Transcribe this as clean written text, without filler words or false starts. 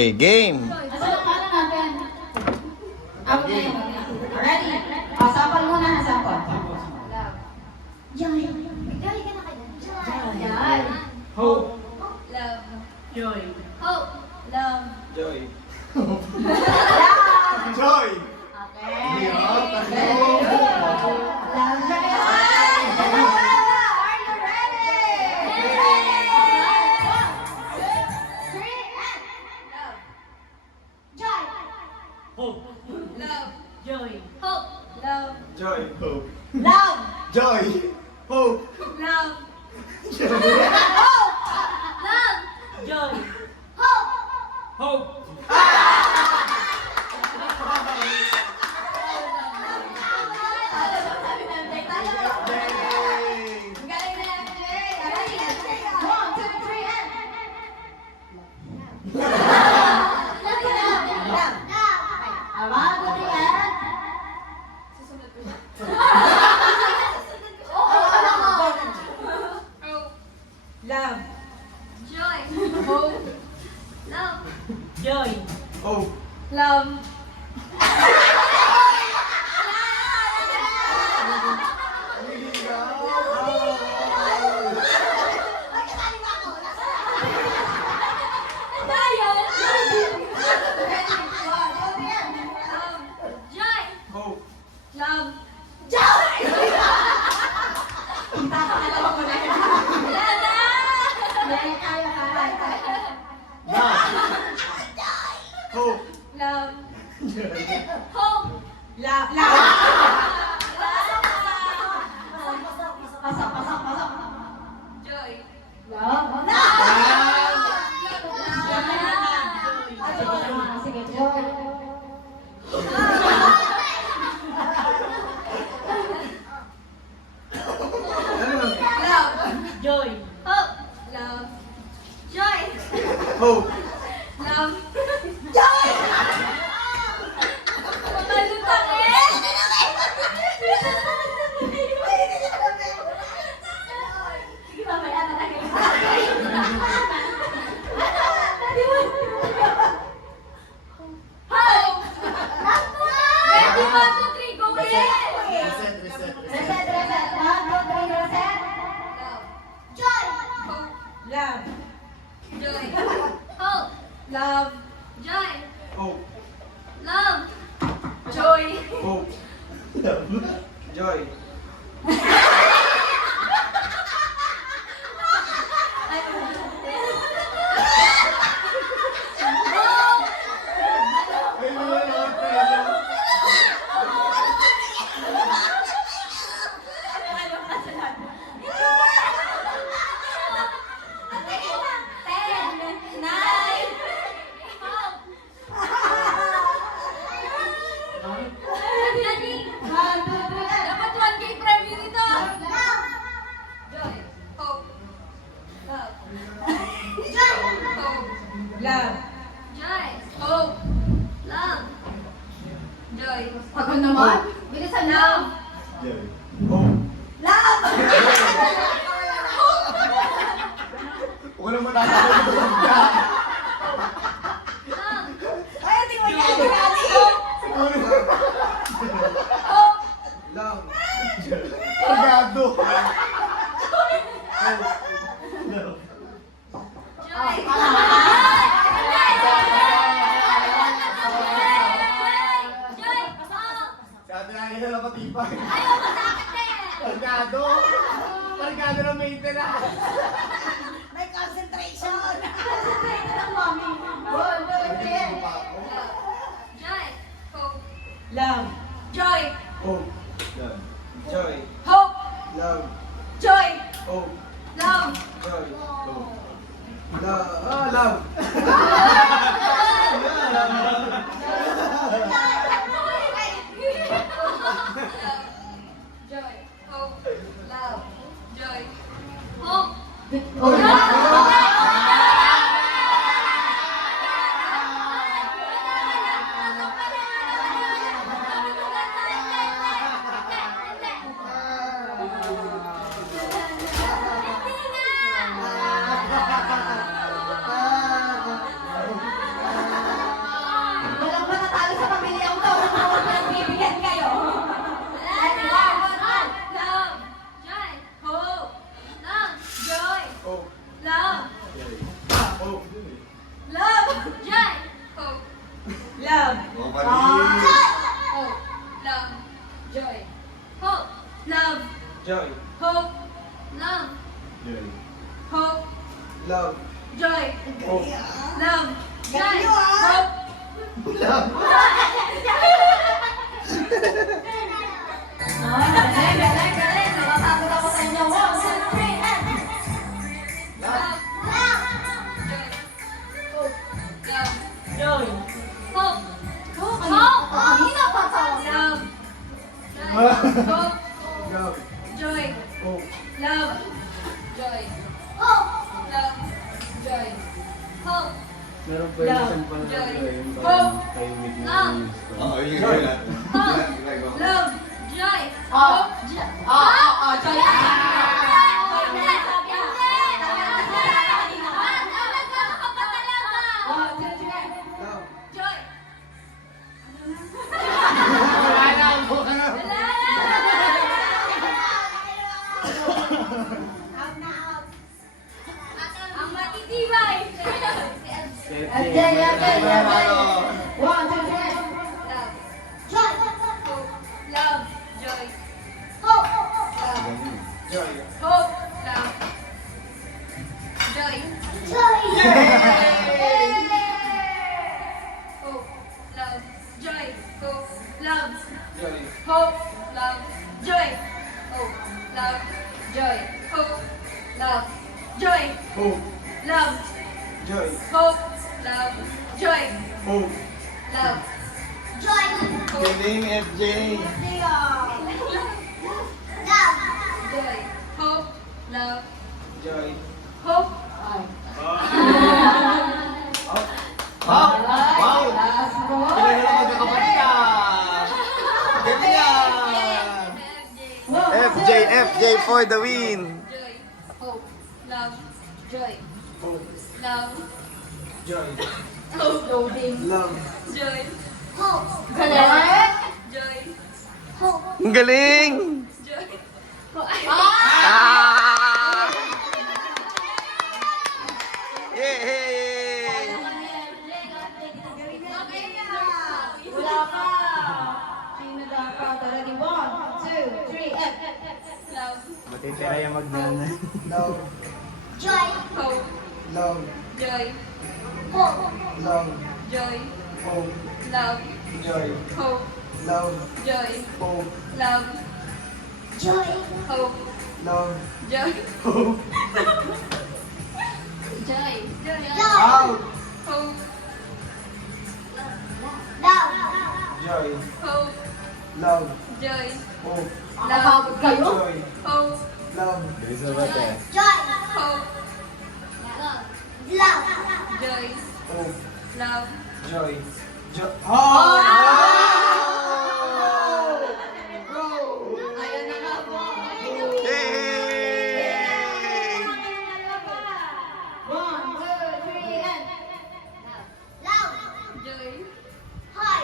Okay, game. Asa na paano natin? Okay. Ready? Sample muna ha, sample. Joy. Joy ka na kayo. Joy. Hope. Love. Joy. Hope. Love. Joy. Love. Joy. Okay. Love. Love. Are you ready? Joy. Hope. Love. Joy. Hope. Love. Joy. Hope. Love. Joy. Hope. Love. Joy. Hope. Love. Joy. Hope. Hope. Yay! Galing na yan, Jay. Ready? 1, 2, 3, and... Love. One, two, three, and... Susunod ko siya. Love. Joy. Hope. Love. Joy. Hope. Love. Hope. Love. Joy! Alam mo na yan. Lala! Yan, kaya, kaya. Hope. Love. Hope. Love. Pasok. Joy. Love. Sige, Joy. Love. Joy. Hope. Love. Joy. Hope. Love. Joy! Mamalutang eh! Sige, mamaya na lang. Hope! Ready, 1, 2, 3, go again! Reset. Reset. 1, 2, 3, reset. Joy! Hope. Love. Joy. Hope. Love. Joy. Hope. Love. Joy. Hope. Joy. Dapat 1K premyo nito. Joy. Hope. Love. Joy. Hope. Love. Joy. Hope. Love. Joy. Pagod naman. Bilisan love. Joy. Hope. Love. Huwag ka naman tatakot. Love. Ay, hindi mo yan. Hope. Lang. Pagado. Joy. Joy. Sa atin na nila napatipay. Ayaw mo sa akin eh. Pagado. Pagado ng maintenance. May concentration. Concentrate Love. O, mali. Hope. Love. Joy. Hope. Love. Joy. Hope. Love. Joy. Hope. Love. Joy. Hope. Love. Joy. Hope. Galing. Nakapagod ako sa inyo. 1, 2, 3, and... Love. Joy. Hope. Hope. Kanina pa to. Love. Hope. Love. Joy. Hope. Love. Joy. Hope. Love. Joy. Hope. Meron pa yung Love. isang pala Joy. yung Hope. tahimik na Love. news ko. Oo, yun yun. Love. Joy. Hope. Joy. Love. Joy. Wala na, buka na. Ang matitibay. FJ. One, two, three. Joy. Love. Joy. Hope. Joy. Hope. Love. Joy. Joy. Hope. Love. Joy. Hope. Love. Joy. Hope. Love. Joy. Hope. Love. Joy. Hope. Love. Joy. Hope. Love. Joy. Hope. Love. Joy. Hope. Love. Joy. Galing, FJ. Joy. Hope. Love. Joy. Hope. Wow! Wow! Kailan na magkakapatid ka? Galing yan! FJ for the win. Joy. Hope. Love. Joy. Hope. Love. Joy. Hope. Love. Joy. Galing. Joy. Ang galing! Joy. Ah! Yay! Wala pa. Sino dapat? Ready? 1, 2, 3, and... Love. Matitira yung magnana. Love. Joy. Hope. Love. Joy. Hope. Love. Joy. Hope. Love. Joy. Hope. Love. Joy. Hope. Love. Joy. Hope. Love. Joy. Hope. Joy. Joy. Out! Hope. Love. Joy. Hope. Love. Joy. Hope. Nakapagod kayo? Joy. Hope. Love. Bilis na ba ito eh? Joy. Hope. Love. Joy. Hope. Love. Joy. Joy. Oh! Ayan na nga po. Yay! 1, 2, 3, and... Love. Joy. Hi.